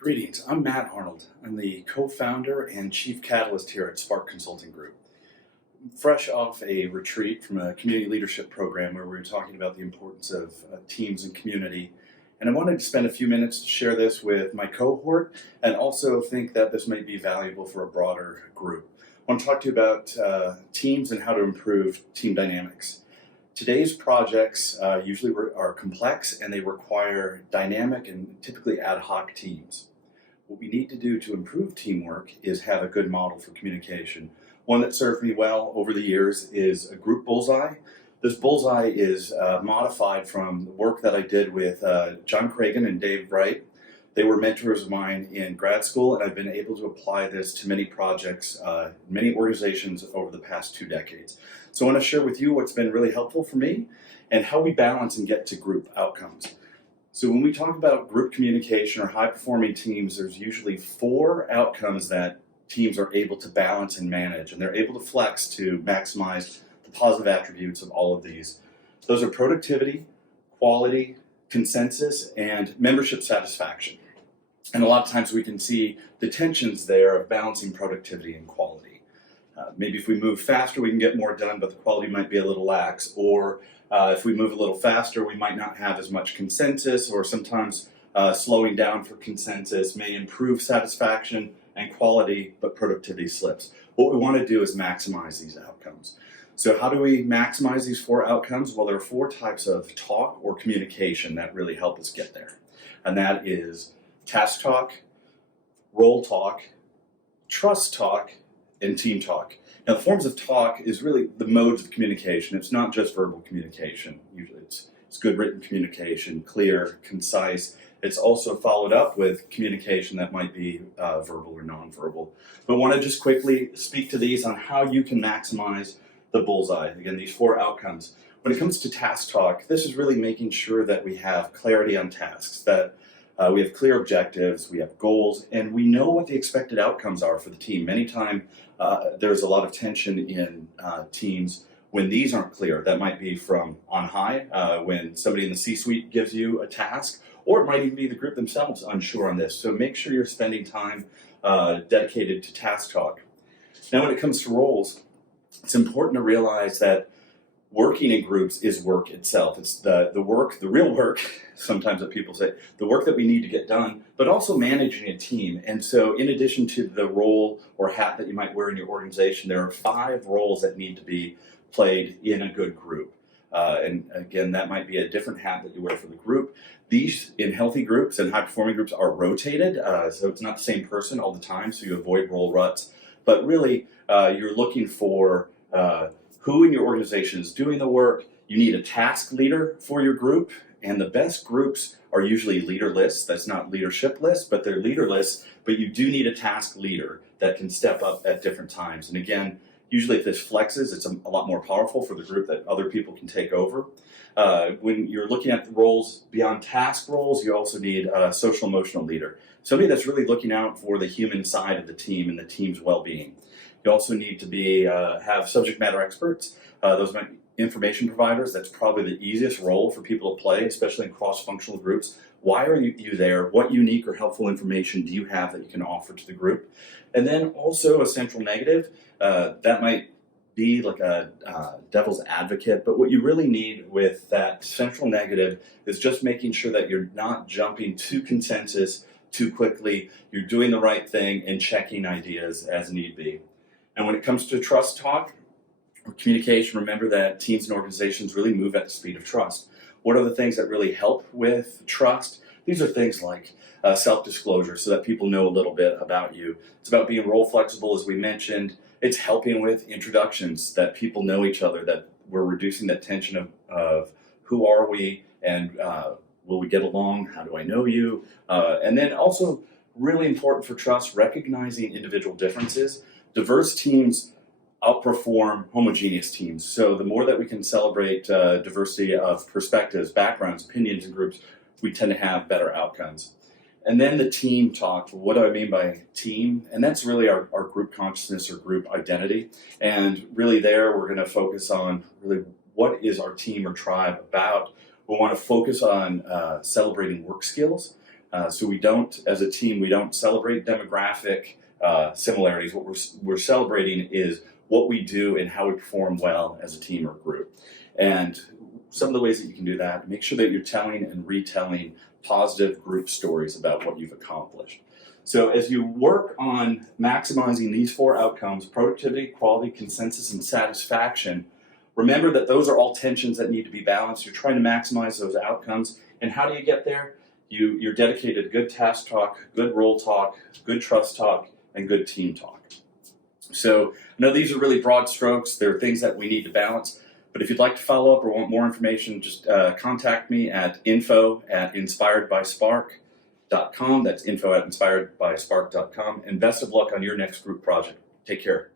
Greetings, I'm Matt Arnold. I'm the co-founder and chief catalyst here at Spark Consulting Group. Fresh off a retreat from a community leadership program where we were talking about the importance of teams and community. And I wanted to spend a few minutes to share this with my cohort and also think that this might be valuable for a broader group. I want to talk to you about teams and how to improve team dynamics. Today's projects usually are complex and they require dynamic and typically ad hoc teams. What we need to do to improve teamwork is have a good model for communication. One that served me well over the years is a Group Bullseye. This Bullseye is modified from the work that I did with John Cragan and Dave Wright. They were mentors of mine in grad school, and I've been able to apply this to many projects, many organizations over the past 2 decades. So I want to share with you what's been really helpful for me and how we balance and get to group outcomes. So when we talk about group communication or high-performing teams, there's usually 4 outcomes that teams are able to balance and manage, and they're able to flex to maximize the positive attributes of all of these. Those are productivity, quality, consensus, and membership satisfaction. And a lot of times we can see the tensions there of balancing productivity and quality. Maybe if we move faster, we can get more done, but the quality might be a little lax. Or if we move a little faster, we might not have as much consensus, or sometimes slowing down for consensus may improve satisfaction and quality, but productivity slips. What we want to do is maximize these outcomes. So how do we maximize these 4 outcomes? Well, there are 4 types of talk or communication that really help us get there. And that is task talk, role talk, trust talk, and team talk. Now, the forms of talk is really the modes of communication. It's not just verbal communication. Usually it's good written communication, clear, concise. It's also followed up with communication that might be verbal or nonverbal. But I want to just quickly speak to these on how you can maximize the bullseye. Again, these 4 outcomes. When it comes to task talk, this is really making sure that we have clarity on tasks, that we have clear objectives, we have goals, and we know what the expected outcomes are for the team. Many times there's a lot of tension in teams when these aren't clear. That might be from on high, when somebody in the C-suite gives you a task, or it might even be the group themselves unsure on this. So make sure you're spending time dedicated to task talk. Now, when it comes to roles, it's important to realize that working in groups is work itself. It's the work, the real work, sometimes that people say, the work that we need to get done, but also managing a team. And so in addition to the role or hat that you might wear in your organization, there are 5 roles that need to be played in a good group. And again, that might be a different hat that you wear for the group. These, in healthy groups and high-performing groups, are rotated, so it's not the same person all the time, so you avoid role ruts. But really, you're looking for who in your organization is doing the work. You need a task leader for your group, and the best groups are usually leader lists. That's not leadership lists, but they're leader lists, but you do need a task leader that can step up at different times. And again, usually if this flexes, it's a lot more powerful for the group that other people can take over. When you're looking at the roles beyond task roles, you also need a social emotional leader. Somebody that's really looking out for the human side of the team and the team's well-being. You also need to have subject matter experts. Those might be information providers. That's probably the easiest role for people to play, especially in cross-functional groups. Why are you there? What unique or helpful information do you have that you can offer to the group? And then also a central negative. That might be like a devil's advocate, but what you really need with that central negative is just making sure that you're not jumping to consensus too quickly. You're doing the right thing and checking ideas as need be. And when it comes to trust talk or communication, remember that teams and organizations really move at the speed of trust. What are the things that really help with trust? These are things like self-disclosure, so that people know a little bit about you. It's about being role flexible, as we mentioned. It's helping with introductions, that people know each other, that we're reducing that tension of who are we and will we get along? How do I know you? And then also really important for trust, recognizing individual differences. Diverse teams outperform homogeneous teams. So the more that we can celebrate diversity of perspectives, backgrounds, opinions, and groups, we tend to have better outcomes. And then the team talk. What do I mean by team? And that's really our group consciousness or group identity. And really there we're going to focus on really what is our team or tribe about. We want to focus on celebrating work skills. So we don't, as a team, we don't celebrate demographic similarities. What we're celebrating is what we do and how we perform well as a team or group. And some of the ways that you can do that, make sure that you're telling and retelling positive group stories about what you've accomplished. So as you work on maximizing these 4 outcomes, productivity, quality, consensus, and satisfaction, remember that those are all tensions that need to be balanced. You're trying to maximize those outcomes. And how do you get there? You're dedicated to good task talk, good role talk, good trust talk, and good team talk. So I know these are really broad strokes. There are things that we need to balance. But if you'd like to follow up or want more information, just contact me at info@inspiredbyspark.com. That's info@inspiredbyspark.com. And best of luck on your next group project. Take care.